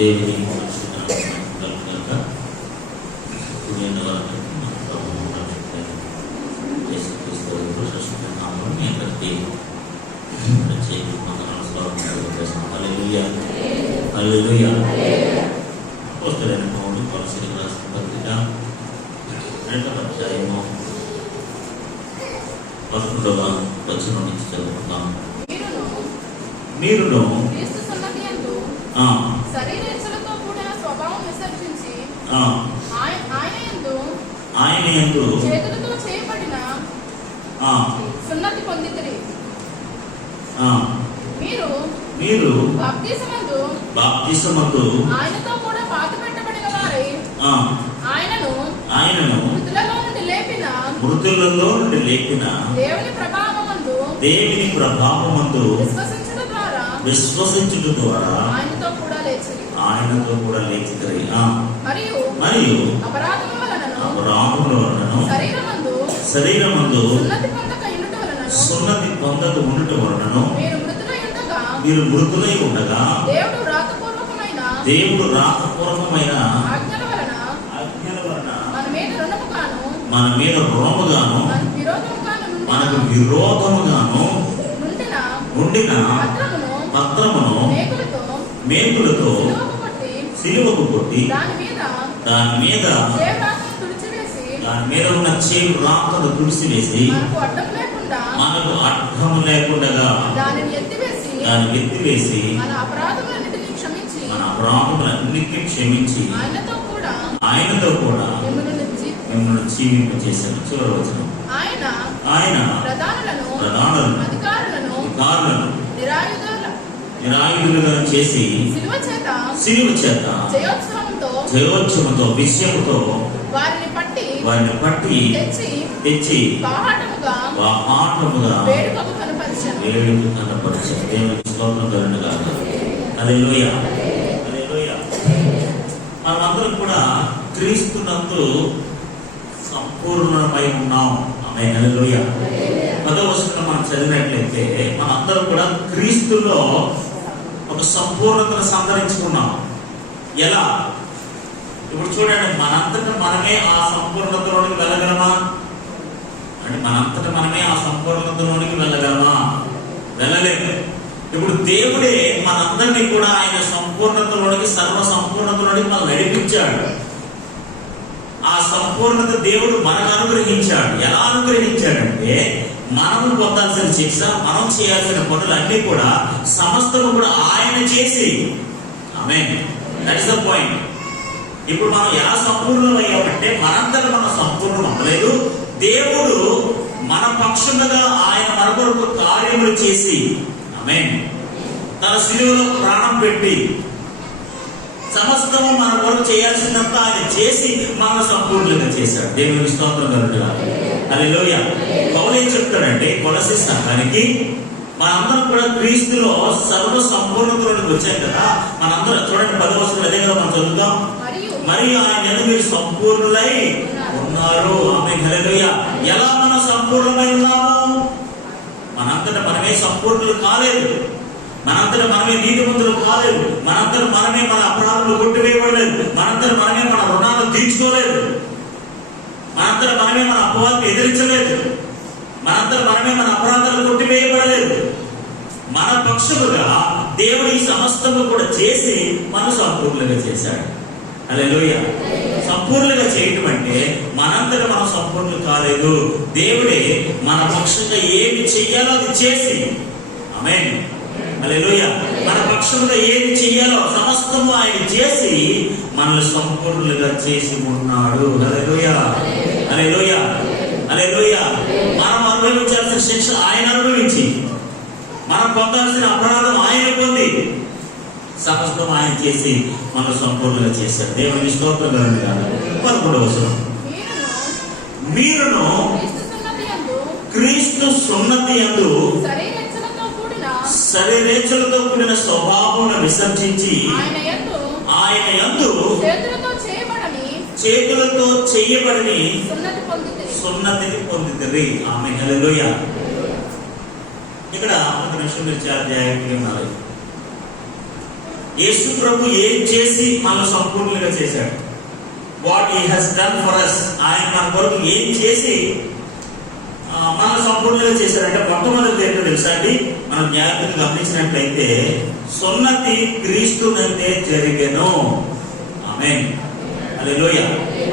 దేవుని అపోస్తలుడైన పౌలు కొలస్సీయులకు రాసిన పత్రిక 2వ అధ్యాయము 11వ వచనం నుంచి చదువుకుందాం. మీరును ఆయన యందు చేతులతో చేయబడిన సున్నతి పొందితిరి. మీరు బాప్తిసమందు ఆయనతో కూడా పాతిపెట్టబడిన వారై ఆయనను మృతులలో నుండి లేపిన దేవుని ప్రభావమందు విశ్వసించుట ద్వారా ఆయనతో కూడా లేచితిరి. మరియు అపరాధముల వలనను శరీరమందు సున్నతి పొందక ఉండుట వలనను మీరు మృతులై ఉండగా దేవుడు రాతపూర్వకమైన ఆజ్ఞల వలన మన మీద రుణముగాను మనకు విరోధముగాను ఉండిన పత్రమును మేకులతో సిలువకు కొట్టి దాని మీద ఉన్న చేరు రాతను తుడిసివేసి మనకు అడ్డము లేకుండా దాన్ని ఎత్తివేసి మన అపరాధములన్నిటినీ క్షమించి ఆయనతో కూడా మిమ్మల్ని జీవింపజేశారు. చివరి వచనం, ఆయన ప్రధానులను అధికారులను నిరాయుధులుగా చేసి సిలువ చేత జయోత్సవంతో విషయముతో వారిని పట్టి తెచ్చి బాహాటముగా వేడుకకు కనపరిచారు. దేవునికి స్తోత్రం కలుగునుగా. హల్లెలూయా, హల్లెలూయా. మనమందరం కూడా క్రీస్తునందు సంపూర్ణమై ఉన్నాం. ఆమేన్, హల్లెలూయా. 10వ వచనం మనం చదివినట్లయితే మనందరం కూడా క్రీస్తులో ఒక సంపూర్ణతను సంతరించుకున్నాం. ఎలా? ఇప్పుడు చూడండి, మనంతటా మనమే ఆ సంపూర్ణతలోనికి వెళ్ళగలమా? అంటే మనంతటా మనమే ఆ సంపూర్ణతలోనికి వెళ్ళగలమా? వెళ్ళలేము. ఇప్పుడు దేవుడే మనందరినీ కూడా ఆయన సంపూర్ణతలోనికి, సర్వ సంపూర్ణతలోనికి మనం నడిపించాడు. ఆ సంపూర్ణత దేవుడు మనకు అనుగ్రహించాడు. ఎలా అనుగ్రహించాడంటే, మనము పొందాల్సిన శిక్ష, మనం చేయాల్సిన పనులు అన్ని కూడా సమస్తము కూడా ఆయన చేసి. ఆమేన్, దట్ ఇస్ ద పాయింట్. ఇప్పుడు మనం ఎలా సంపూర్ణమయ్యామంటే, మనంతటా మనం సంపూర్ణం అవ్వలేదు. దేవుడు మన పక్షముగా ఆయన మన కొరకు కార్యములు చేసి, ఆమేన్, తన శిలువలో ప్రాణం పెట్టి సమస్తము మన కొరకు చేయాల్సినంత ఆయన చేసి మన సంపూర్ణంగా చేశాడు. దేవునికి స్తోత్రం కలుగునుగా. హల్లెలూయా. పౌలు ఏం చెప్తాడంటే కొలస్సీ సంఘానికి, మనందరం కూడా క్రీస్తులో సర్వ సంపూర్ణతలోకి వచ్చాం కదా. మనందరం చూడండి, 10వ వచనం అదే కదా మనం చదువుతాం. మరియు ఆయన యందు మీరు సంపూర్ణులై ఉన్నారు. ఆమేన్, హల్లెలూయా. ఎలా మనం సంపూర్ణమై ఉన్నాము? మనంతటా మనమే సంపూర్ణులు కాలేదు. మనంతటా మనమే నీతిమంతులు కాలేదు. మనంతటా మనమే మన అపరాధాలు కొట్టివేయబడలేదు. మనంతటా మనమే మన రుణాలు తీర్చుకోలేదు. మనంతటా మనమే మన అపవాదాన్ని ఎదిరించలేదు. మనంతటా మనమే మన అపరాధాలు కొట్టివేయబడలేదు. మన పక్షముగా దేవుడు ఈ సమస్తము కూడా చేసి మనం సంపూర్ణంగా చేశాడు. హల్లెలూయా. సంపూర్ణంగా చేయటం అంటే మనంతటా మనం సంపూర్ణులు కాలేదు. దేవుడే మన పక్షంగా ఏమి చెయ్యాలో అది చేసి, ఆమేన్, హల్లెలూయా, మన పక్షంగా ఏది చెయ్యాలో సమస్తము ఆయన చేసి మనల్ని సంపూర్ణులుగా చేసి ఉన్నాడు. హల్లెలూయా, హల్లెలూయా, హల్లెలూయా. మనం అనుభవించాల్సిన శిక్ష ఆయన అనుభవించి, మనం పొందాల్సిన అపరాధం ఆయన పొంది సమస్తం ఆయన చేసి మనం సంపూర్ణంగా చేశారు. దేవునికి స్తోత్రం కలుగునుగా. 11వ వచనం, మీరును క్రీస్తు సున్నతి యందు శరీరేచ్ఛలతో కూడిన స్వభావమును విసర్జించి ఆయన యందు చేతులతో చేయబడని సున్నతిని పొందితిరి. ఆమేన్, హల్లెలూయా. ఇక్కడ ఒక నిమిషం మీరు చాలా జాగ్రత్తగా ఉన్నారు. యేసు ప్రభు ఏం చేసి మనం సంపూర్ణంగా చేశాడు? What he has done for us. ఆయన మన కొరకు ఏం చేసి మన సంపూర్ణంగా చేశారంటే మొట్టమొదటి ఏంటో తెలుసా అండి? మనం జ్ఞాపకం గమనించినట్లయితే సున్నతి క్రీస్తునంతే జరిగెను. ఆమేన్. హల్లెలూయా.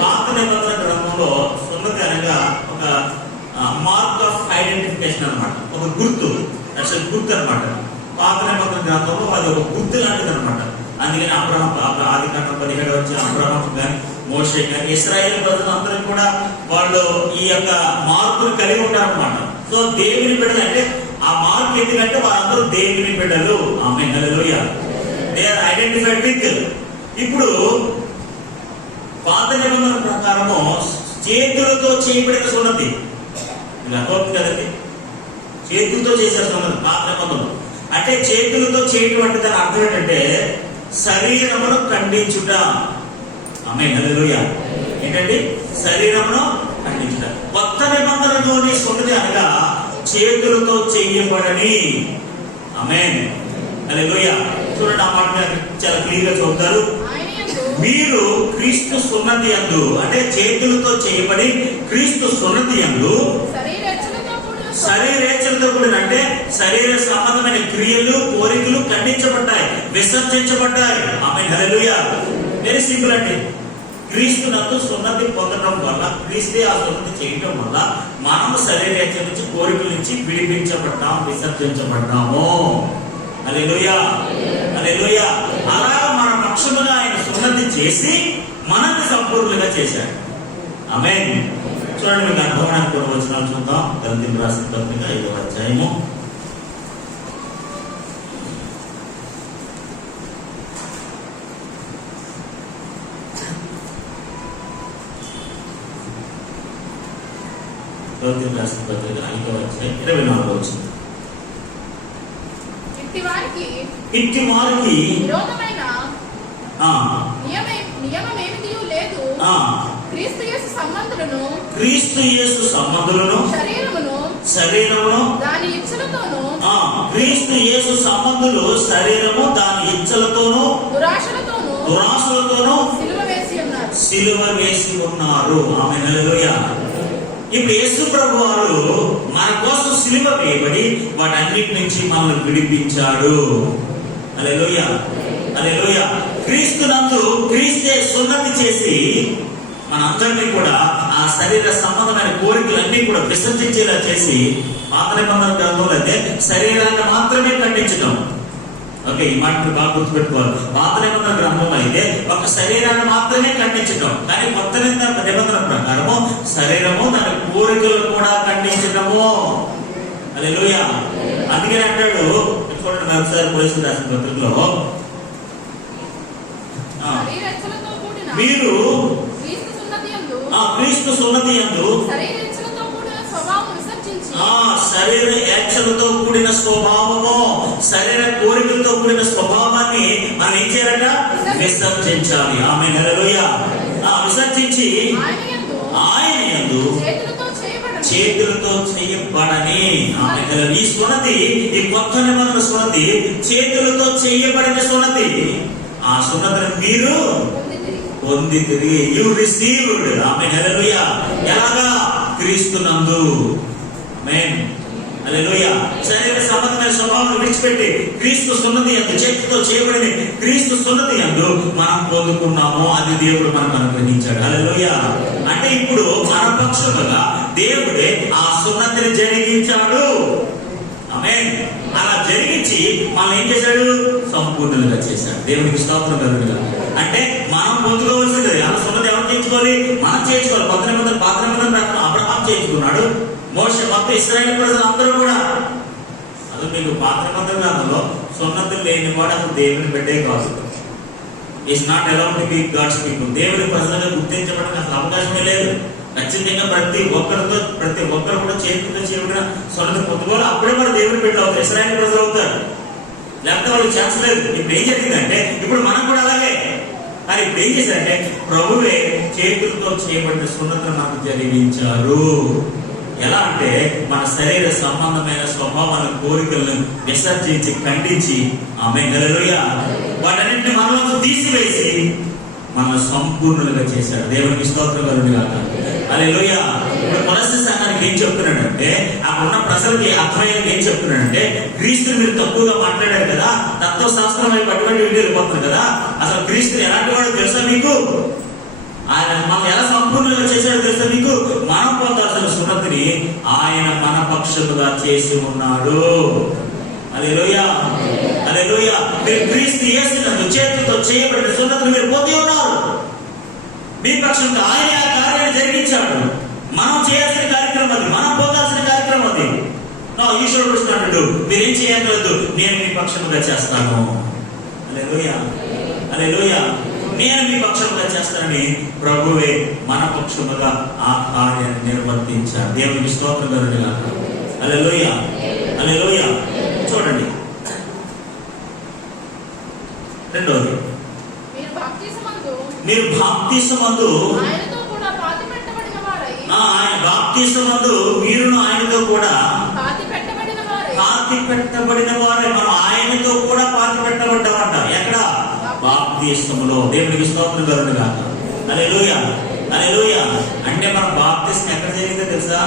పాత నిబంధన గ్రంథంలో సున్నతి అనగా ఒక మార్క్ ఆఫ్ ఐడెంటిఫికేషన్ అన్నమాట, ఒక గుర్తు. అసలు గుర్తు అన్నమాట. పాత నిబంధన గ్రంథంలో అది ఒక గుర్తు లాంటిది అనమాట. అందుకని ఆది కాండం 17 వచ్చి అబ్రహాం కానీ మోషే కానీ ఇశ్రాయేల్ ప్రజలందరూ కూడా వాళ్ళు ఈ యొక్క మార్పును కలిగి ఉంటారన్నమాట. సో దేవుని బిడ్డలు అంటే ఆ మార్పు ఎందుకంటే వారందరూ దేవుని బిడ్డలు. Amen. Hallelujah. They are identified with. ఇప్పుడు పాత నిబంధన ప్రకారము చేతులతో చేయబడిన సున్నతి. ఇది అర్థమవుతుంది కదండి? చేతులతో చేసే సున్నతి పాత నిబంధనలు అంటే చేతులతో చేయటువంటి దాని అర్థం ఏంటంటే శరీరమును ఖండించుట. ఆమేన్. హల్లెలూయా. ఏంటండి? శరీరమును ఖండించుట. కొత్త నిబంధనలోని సున్నతి అనగా చేతులతో చేయబడని. ఆమేన్. హల్లెలూయా. చూడండి ఆ మాట చాలా క్లియర్ గా చెప్తారు. మీరు క్రీస్తు సున్నతి యందు అంటే చేతులతో చేయబడి క్రీస్తు సున్నతి యందు శరీరేచ్ఛలతో కూడిన అంటే శరీర సంబంధమైన క్రియలు కోరికలు ఖండించబడ్డాయి, విసర్జించబడ్డాయి. ఆమేన్. హల్లెలూయా. వెరీ సింపుల్ అండి. క్రీస్తునందు సున్నతి పొందడం వల్ల, క్రీస్తే ఆ సున్నతి చేయటం వల్ల మనము శరీరేచ్ఛల నుంచి కోరికల నుంచి విడిపించబడ్డాము, విసర్జించబడ్డాము. హల్లెలూయా. హల్లెలూయా. అలాగా మన పక్షముగా ఆయన సున్నతి చేసి మనల్ని సంపూర్ణంగా చేశాడు. ఆమేన్. చూడండి, మీకు అర్థమడానికి కొన్ని వచనాలు చూద్దాం. గలతీయులకు రాసిన పత్రిక 5వ అధ్యాయము. గలతీయులకు రాసిన పత్రిక 5వ అధ్యాయం 24వ వచనం. ఇట్టి వారికి విరోధమైన నియమమేమిదియూ లేదు. క్రీస్తు యేసు సంబంధులను శరీరమును దాని ఇచ్చలతోను క్రీస్తు యేసు సంబంధులు శరీరము దాని ఇచ్చలతోను దురాశలతోను సిలువ వేసి ఉన్నారు. ఆమేన్. హల్లెలూయా. ఇప్పుడు యేసు ప్రభు వారు మన కోసం సిలువ వేయబడి వాటన్నిటి నుంచి మనల్ని విడిపించాడు. హల్లెలూయా. హల్లెలూయా. క్రీస్తునందు క్రీస్తే సున్నతి చేసి మనందరినీ కూడా ఆ శరీర సంబంధమైన కోరికలన్నీ కూడా విసర్జించేలా చేసి, పాత నిబంధన గ్రంథంలో అయితే శరీరాన్ని మాత్రమే ఖండించడం. ఓకే, ఈ మాట బాగా గుర్తుపెట్టుకోవాలి. పాత నిబంధన గ్రంథంలో అయితే ఒక శరీరాన్ని మాత్రమే ఖండించడం, కానీ కొత్త నిబంధన ప్రకారము శరీరము దాని కోరికలను కూడా ఖండించడము. హల్లెలూయా. అందుకని అంటాడు, చూడండి ఒకసారి పోలీసులు రాసిన పత్రికలో, మీరు క్రీస్తు సున్నతి యందు శరీర ఏచ్ఛలతో కూడిన స్వభావము, శరీర కోరికలతో కూడిన స్వభావాన్ని మనం ఏం చేయాలంట? విసర్జించాలి. ఆమేన్. హల్లెలూయా. విసర్జించి ఆయన యందు చేతులతో చేయబడని. ఆమేన్. ఈ సున్నతి, ఈ కొత్త నిబంధన సున్నతి చేతులతో చేయబడిన సున్నతి. ఆ సున్నతిని మీరు పొంది తిరిగి యు రిసీవ్డ్. ఆమేన్. హల్లెలూయా. ఎలాగా? క్రీస్తునందు. ఆమేన్. హల్లెలూయా. శరీర సంబంధమైన స్వభావం విడిచిపెట్టి క్రీస్తు సున్నతి యందు, చేతితో చేయబడింది క్రీస్తు సున్నతి యందు మనం పొందుకున్నాము. అది దేవుడు మనకు అనుగ్రహించాడు. హల్లెలూయా. అంటే ఇప్పుడు మన పక్షముగా దేవుడే ఆ సున్నతిని జరిగించాడు. ఆమేన్. అలా జరిగించి మనం ఏం చేశాడు? సంపూర్ణంగా చేశాడు. దేవునికి స్తోత్రం కలుగుగా. అంటే మనం పొందుకోవాల్సింది అలా సున్నతి ఎవరు చేయించుకోవాలి? మనం చేయించుకోవాలి. కొత్త నిబంధన పాత నిబంధన ప్రకారం అబ్రహాం చేయించుకున్నాడు, మోషే, మొత్తం ఇశ్రాయేలు ప్రజలు అందరూ కూడా. అసలు మీకు పాత నిబంధన గ్రంథంలో సున్నతులు లేని వాడు అసలు దేవుని బిడ్డే కాదు. Is not allowed to be God's people. దేవుని ప్రజలుగా గుర్తించబడడానికి అసలు అవకాశమే లేదు. ఖచ్చితంగా ప్రతి ఒక్కరు కూడా చేతులతో చేయబడిన సున్నతి పొందుకోవాలి. అప్పుడే మన దేవుని బిడ్డలు అవుతారు, ఇశ్రాయేలు ప్రజలు అవుతారు. లేకపోతే వాళ్ళకి ఛాన్స్ లేదు. ఇప్పుడు ఏం జరిగిందంటే ఇప్పుడు మనం కూడా అలాగే. కానీ ఇప్పుడు ఏం చేశారంటే ప్రభువే చేతులతో చేయబడిన సున్నతిని మనకు జరిగించారు. ఎలా అంటే మన శరీర సంబంధమైన స్వభావాల కోరికలను విసర్జించి ఖండించి. ఆమేన్. హల్లెలూయా. వాటన్నింటిని మనలో తీసివేసి మన సంపూర్ణులుగా చేశాడు. దేవునికి స్తోత్రం కలుగును గాక. హల్లెలూయా. ఇప్పుడు కొలస్సీ సంఘానికి ఏం చెప్తున్నాడంటే, అక్కడ ఉన్న ప్రజలకి అర్థమయ్యేది ఏం చెప్తున్నాడంటే, క్రీస్తుని మీరు తక్కువగా మాట్లాడారు కదా, తత్వశాస్త్రం వైపు అటువంటి వీడియో వెళ్ళిపోతున్నారు కదా, అసలు క్రీస్తు ఎలాంటి వాడో తెలుసా మీకు? ఆయన మనం ఎలా సంపూర్ణంగా చేశాడో తెలుసా మీకు? మనం పొందాల్సిన సున్నతిని ఆయన మన పక్షముగా చేసి ఉన్నాడు. హల్లెలూయా, హల్లెలూయా. మీరు క్రీస్తు యేసునందు చేతులతో చేయబడిన సున్నతిని మీరు పొంది ఉన్నారు. మీ పక్షంగా ఆయన ఆ కార్యాన్ని జరిగించాడు. మనం చేయాల్సిన కార్యక్రమం అది, మనం పొందాల్సిన కార్యక్రమం అది. ఈశ్వరుడు వస్తున్నాడు, మీరేం చేయగలదు, నేను మీ పక్షముగా చేస్తాను. హల్లెలూయా, హల్లెలూయా. నేను మీ పక్షముగా చేస్తానని ప్రభువే మన పక్షముగా ఆ కార్యాన్ని నిర్వర్తించాడు. దేవునికి స్తోత్రం కలుగును గాక. హల్లెలూయా, హల్లెలూయా. చూడండి రెండోది, మీరు బాప్తిసమందు ఆయనతో కూడా పాతిపెట్టబడిన వారై, ఆయన బాప్తిసమందు మీరును ఆయనతో కూడా పాతిపెట్టబడిన వారై, పాతిపెట్టబడిన వారే. మనం ఆయనతో కూడా పాతిపెట్టబడ్డామంట. ఎక్కడ? బాప్తిసములో. దేవునికి స్తోత్రం కలుగును గాక. హల్లెలూయా, హల్లెలూయా. అంటే మన బాప్తిసం ఎక్కడ జరిగిందో తెలుసా?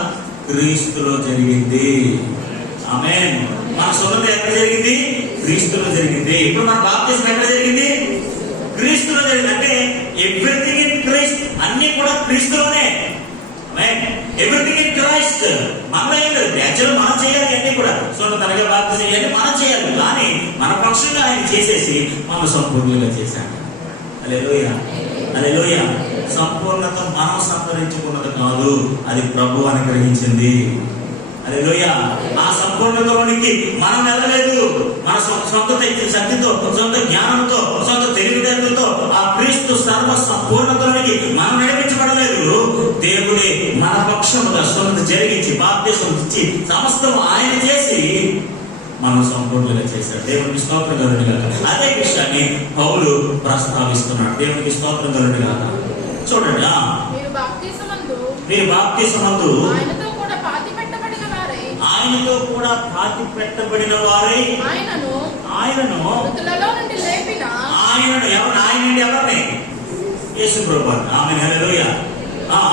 క్రీస్తులో జరిగింది. ఆమేన్. మన సున్నతి ఎక్కడ జరిగింది? క్రీస్తులో జరిగింది. ఇప్పుడు మన బాప్తిసం ఎక్కడ జరిగింది? క్రీస్తులో జరిగింది. అంటే ఎవ్రీథింగ్ ఇన్ క్రైస్ట్, అన్ని కూడా క్రీస్తులోనే. ఆమేన్. Everything in Christ. మనలో ఏం లేదు, యాక్చువల్ మనం చేయాలి అన్ని కూడా. సున్నతి అనగా బాప్తిసం ఇవన్నీ మనం చేయాలి, కానీ మన పక్షంగా ఆయన చేసేసి మనం సంపూర్ణంగా చేశాడు. హల్లెలూయా, హల్లెలూయా. సంపూర్ణత మనం సంతరించుకున్నది కాదు, అది ప్రభు అనుగ్రహించింది. హల్లెలూయా. ఆ సంపూర్ణతలోనికి మనం వెళ్ళలేదు. మన సొంత శక్తితో, సొంత జ్ఞానంతో, సొంత తెలివితేటలతో ఆ క్రీస్తు సర్వ సంపూర్ణతలోనికి మనం నడిపించబడలేదు. దేవుడే మన పక్షముగా సున్నతి జరిగించి బాప్తిసం ఇచ్చి సమస్తం ఆయన చేసి మనం సంపూర్ణంగా చేశాడు. దేవునికి స్తోత్రం కలుగును గాక. అదే విషయాన్ని పౌలు ప్రస్తావిస్తున్నాడు. దేవునికి స్తోత్రం కలుగును గాక. చూడండి, మీరు బాప్తిసమందు ఆయనతో కూడా పాతి పెట్టబడిన వారై, ఆయనను మృతులలో నుండి లేపిన, ఎవరిని? యేసు ప్రభువుని. ఆమేన్, హల్లెలూయా.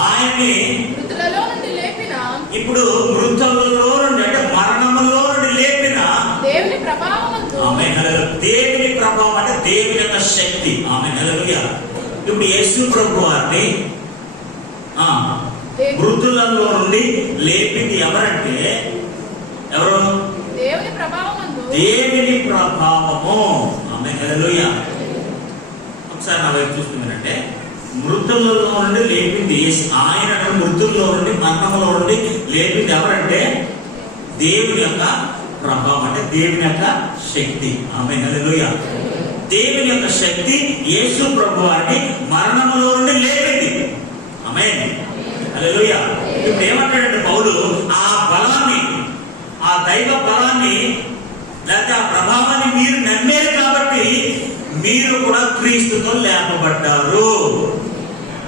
ఆయన్ని మృతులలో నుండి లేపిన, ఇప్పుడు మృతులలో నుండి అంటే మరణములో నుండి లేపిన దేవుని ప్రభావమందు. ఆమేన్, హల్లెలూయా. దేవుని ప్రభావం అంటే దేవుని యొక్క శక్తి. ఆమేన్, హల్లెలూయా. ఇప్పుడు యేసు ప్రభువారిని మృతులలో నుండి లేపింది ఎవరంటే ఎవరు? దేవుని ప్రభావమందు. దేవుని ప్రభావము. ఆమేన్, హల్లెలూయా. ఒకసారి నా వైపు చూస్తున్నారంటే, మృతులలో నుండి లేపింది ఆయన, మృతుల్లో నుండి మరణంలో నుండి లేపింది ఎవరంటే దేవుని యొక్క ప్రభావం, అంటే దేవుని యొక్క శక్తి. ఆమేన్, హల్లెలూయా. దేవుని యొక్క శక్తి యేసు ప్రభువారిని మరణంలో నుండి లేపింది. ఆమేన్, హల్లెలూయా. ఇప్పుడు ఏమంటాడంటే పౌలు, ఆ బలాన్ని, ఆ దైవ బలాన్ని లేకపోతే ఆ ప్రభావాన్ని మీరు నమ్మారు కాబట్టి మీరు కూడా క్రీస్తుతో లేపబడ్డారు.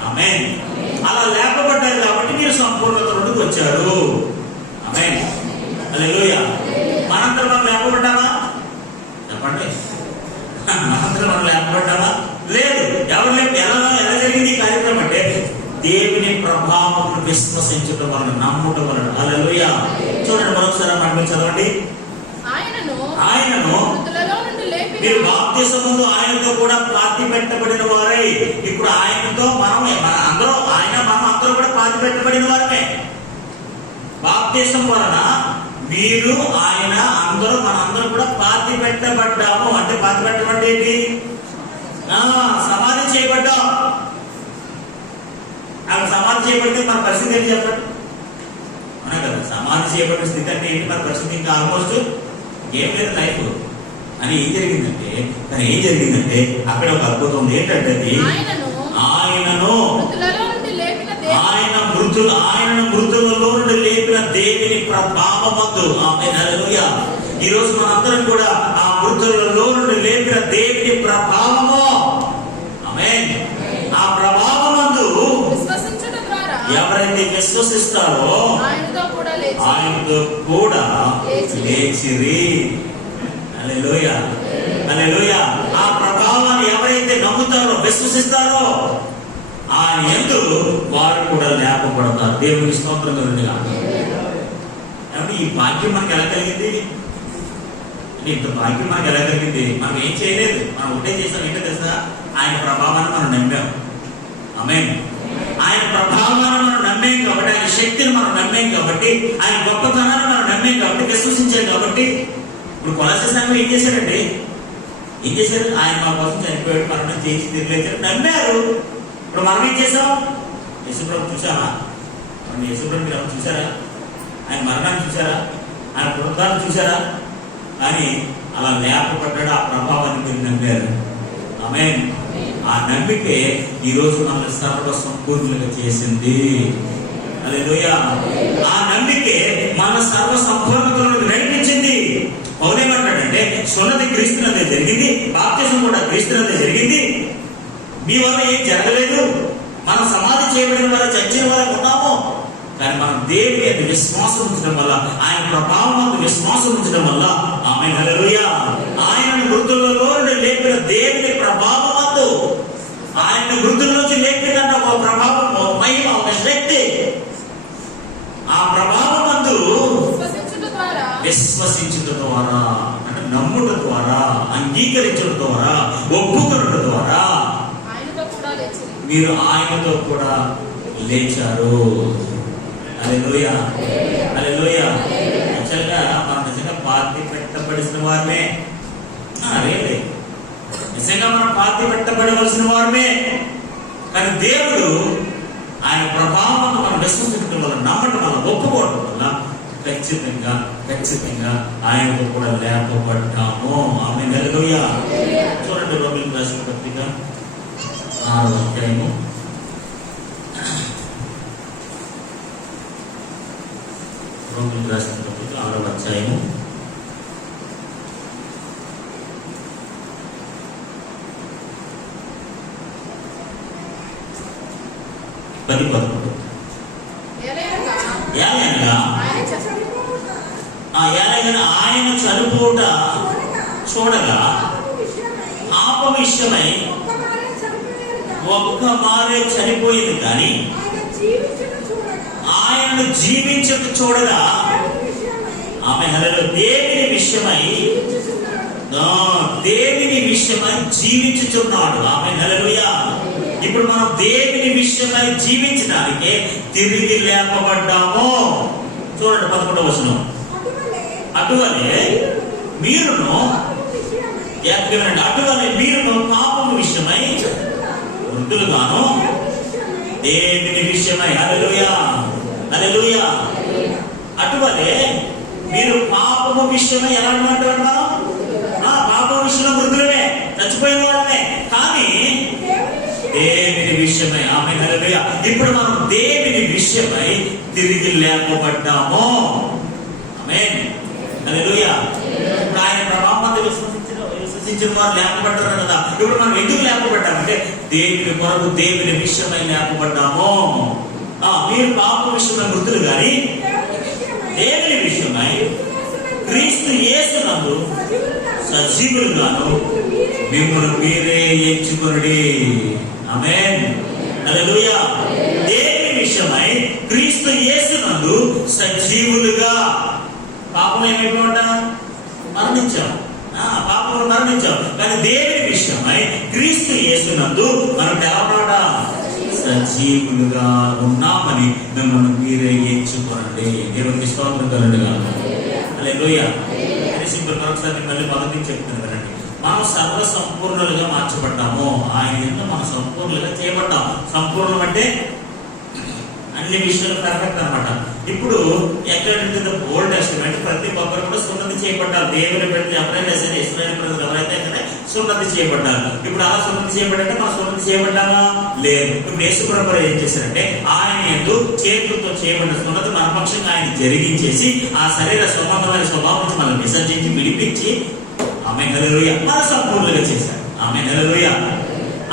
ఆమేన్. అలా లేపబడ్డారు కాబట్టి మీరు సంపూర్ణత నుండి వచ్చారు. ఆమేన్, హల్లెలూయా. మనందరం మనం లేపబడ్డామా? చెప్పండి, మనందరం మనం లేపబడ్డామా? లేదు. ఎవరు ఎలా జరిగింది ఈ కార్యక్రమం అంటే దేవుని ప్రభావం విశ్వసించడం వలన, నమ్ముట వలన. హల్లెలూయా. చూడండి మరొకసారి మనం చదవండి. ఆయనను మీరు బాప్తిసమందు ఆయనతో కూడా పాతి పెట్టబడిన వారై. ఇప్పుడు ఆయనతో మనం అందరూ, మనం అందరూ కూడా పాతి పెట్టబడిన వారమే. బాప్తిసం వలన మీరు, ఆయన, అందరూ, మనందరూ కూడా పాతి పెట్టబడ్డాము. అంటే పాతి పెట్టబడి ఏంటి? సమాధి చేయబడ్డాం. అక్కడ సమాధి చేయబడితే మన పరిస్థితి ఏంటి చెప్పండి? అవునా కదా? సమాధి చేయబడిన స్థితి అంటే ఏంటి? మన పరిస్థితి ఇంకా ఆల్మోస్ట్ ఏం లేదు లైఫ్ అని. ఏం జరిగిందంటే అక్కడ ఒక అద్భుతం ఉంది. ఏంటంటే ఆయనను మృతులలో నుండి లేపిన దేవుని ప్రభావమందు. ఆమేన్, హల్లెలూయా. ఈ రోజు మనందరం కూడా ఆ మృతులలో నుండి లేపిన దేవుని ప్రభావము. ఆమేన్. ఆ ప్రభావమందు ఎవరైతే విశ్వసిస్తారో ఆయనతో కూడా లేచిరి. హల్లెలూయా, హల్లెలూయా. ఆ ప్రభావం ప్రభావాన్ని ఎవరైతే నమ్ముతారో, విశ్వసిస్తారో ఆయన యందు వారు కూడా లేపబడతారు. దేవునికి స్తోత్రం కలుగునుగాక. కాబట్టి ఈ భాగ్యం మనకి ఎలా కలిగింది? ఇంత భాగ్యం మనకి ఎలా కలిగింది? మనం ఏం చేయలేదు, మనం ఒకటే చేసాం. ఏంటో తెలుసా? ఆయన ప్రభావాన్ని మనం నమ్మాం. ఆమేన్. ఆయన ప్రభావాన్ని మనం నమ్మాం కాబట్టి, ఆయన శక్తిని మనం నమ్మాం కాబట్టి, ఆయన గొప్పతనాన్ని మనం నమ్మాం కాబట్టి, విశ్వసించాం కాబట్టి. ఇప్పుడు కొలసీ సంఘం ఏం చేశారండి? ఏం చేశారు? ఆయన మా కోసం చనిపోయాడు, మరణం చేసి తిరిగి నమ్మారు. ఇప్పుడు మనం ఏం చేసాం? యేసుప్రభు చూసామా? మనం యేసుప్రభు మీరు ఎవరు చూసారా? ఆయన మరణాన్ని చూసారా? ఆయన పునరుద్ధాన్ని చూసారా? కానీ అలా లేపబడ్డాడు, ఆ ప్రభావాన్ని మీరు నమ్మారు. ఆమేన్. ఆ నమ్మికే ఈరోజు మనల్ని సర్వ సంపూర్ణంగా చేసింది. హల్లెలూయా. ఆ నమ్మికే మన సర్వ సంపూర్ణతలను నడిపించింది. పౌలేమంటాడంటే, సున్నతి క్రీస్తునందే జరిగింది, బాప్తిజం కూడా క్రీస్తునందే జరిగింది. మీ వల్ల ఏం జరగలేదు, మనం సమాధి చేయబడిన వల్ల చచ్చిన వల్ల ఉన్నాము. కానీ మనం దేవుని యొక్క విశ్వాసం ఉంచడం వల్ల, ఆయన ప్రభావం విశ్వాసం ఉంచడం వల్ల, ఆమేన్ హల్లెలూయా, ఆయన మృతులలో నుండి లేపిన దేవుని ప్రభావం, ఆయన మృతుల నుంచి లేపిన ఒక ప్రభావం, ఒక మహిమ, ఒక శక్తి. ఆ ప్రభావం అందు విశ్వసించుట ద్వారా, అంటే నమ్ముట ద్వారా, అంగీకరించడం ద్వారా, ఒప్పుకొనుట ద్వారా మీరు ఆయనతో కూడా లేచారు. హల్లెలూయా, హల్లెలూయా. యాక్చువల్గా మనం నిజంగా పార్టీ పెట్టబడిన వారమే, లేదు నిజంగా మనం పార్టీ పెట్టబడవలసిన వారమే. కానీ దేవుడు ఆయన ప్రభావం మనం విశ్వసించడం వల్ల, నమ్మటం వల్ల, ఒప్పుకోవడం వల్ల ఖచ్చితంగా ఖచ్చితంగా ఆయనతో కూడా లేపబడ్డాము. ఆమేన్ హల్లెలూయా. చూడండి, రోమీయులకు రాసిన పత్రిక 6వ అధ్యాయము. రోమీయులకు రాసిన పత్రిక 6వ అధ్యాయము 10-11. ఆయన చనిపోవుట చూడగా పాప విషయమై ఒక్క మారే చనిపోయింది, కానీ ఆయనను జీవించుట చూడగా, ఆమె దేవుని విషయమై జీవించుచున్నాడు. ఆమె హల్లెలూయా. ఇప్పుడు మనం దేవుని విషయమై జీవించడానికి తిరిగి లేపబడ్డాము. చూడండి 11వ వచనం. అటువలే మీరును, అటువలే మీరును పాపము విషయమై వృద్ధులుగాను దేవుని విషయమై, హల్లెలూయా హల్లెలూయా. అటువలే మీరు పాపము విషయమై ఎలా అంటారు? మనం పాపం విషయంలో వృద్ధులమే, చచ్చిపోయిన వాళ్ళమే. కానీ దేవుని విషయమై, ఆమేన్ హల్లెలూయా, ఇప్పుడు మనం దేవుని విషయమై తిరిగి లేపబడ్డాము. ఆమేన్ హల్లెలూయా. ఇప్పుడు ఆయన ప్రభావం విశ్వసించిన వారు లేపబడ్డారు కదా. ఇప్పుడు మనం ఎందుకు లేపబడ్డామంటే దేవుని కొరకు, దేవుని విషయమై లేపబడ్డాము. మీరు పాప విషయమై మృతులు, కానీ దేవుని విషయమై క్రీస్తు యేసునందు సజీవులుగాను మిమ్మల్ని మీరే ఎంచుకొనుడి. ఆమేన్ హల్లెలూయా. దేవుని విషయమై క్రీస్తు యేసునందు సజీవులుగా, పాపం ఏమైపోతా మరణించాం, పాపం మరణించాం. కానీ దేవుని విషయమై క్రీస్తు యేసునందు మనం ఎలా సజీవులుగా ఉన్నామని మిమ్మల్ని మీరే ఎంచుకోనండి. దేవునికి స్తోత్రం కలుగునుగాక. హల్లెలూయా. సింపుల్ మరొకసారి మళ్ళీ మొదటి చెప్తున్నాను కదండి. మనం సర్వ సంపూర్ణులుగా మార్చబడ్డాము. ఆయన ఎంత మనం సంపూర్ణులుగా చేయబడ్డాం. సంపూర్ణం అంటే అన్ని విషయాలు పర్ఫెక్ట్ అనమాట. ఇప్పుడు ఎక్కడ ఉంటుంది? ఓల్డ్ టెస్టమెంట్ ప్రతి ఒక్కరు కూడా సున్నతి చేయబడ్డారు. దేవుని బిడ్డలు ఎవరైనా సరే, ఇశ్రాయేలు ప్రజలు ఎవరైతే సరే సున్నతి చేయబడ్డారు. ఇప్పుడు అలా సున్నతి చేయబడ్డంటే మనం సున్నతి చేయబడ్డామా? లేదు. ఇప్పుడు యేసుప్రభువు ఏం చేశారంటే ఆయన యందు చేతులతో చేయబడిన సున్నతి మన పక్షంగా ఆయన జరిగించేసి ఆ శరీర సంబంధమైన స్వభావం నుంచి మనం విసర్జించి విడిపించి, ఆమేన్ హల్లెలూయా, మన సంపూర్ణంగా చేశారు. ఆమేన్ హల్లెలూయా.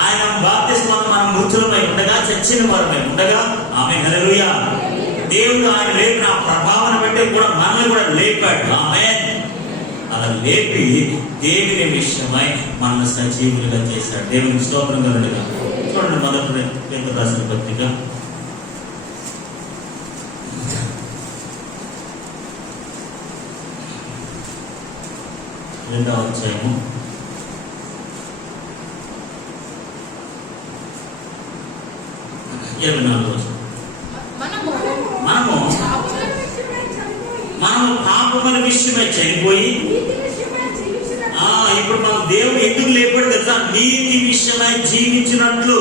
ఆయన బాప్తిస్మం మనం మృతులమై ఉండగా, చచ్చిన వారమై ఉండగా, ఆమేన్ హల్లెలూయా, దేవుడు ఆయన లేపిన ప్రభావాన్ని బట్టి కూడా మనల్ని కూడా లేపాడు. ఆమేన్. అలా అలా లేపి దేవుని విషయమై మన సజీవులుగా చేశాడు. దేవునికి స్తోత్రం కలుగుగా. చూడండి మొదటి పేతురు రాసిన పత్రిక 2వ అధ్యాయము 24వ వచనం. మనము మనము పాపముల విషయమై చనిపోయి ఇప్పుడు మనం దేవుడు ఎందుకు లేపాడు తెలుసా? నీతి విషయమై జీవించినట్లు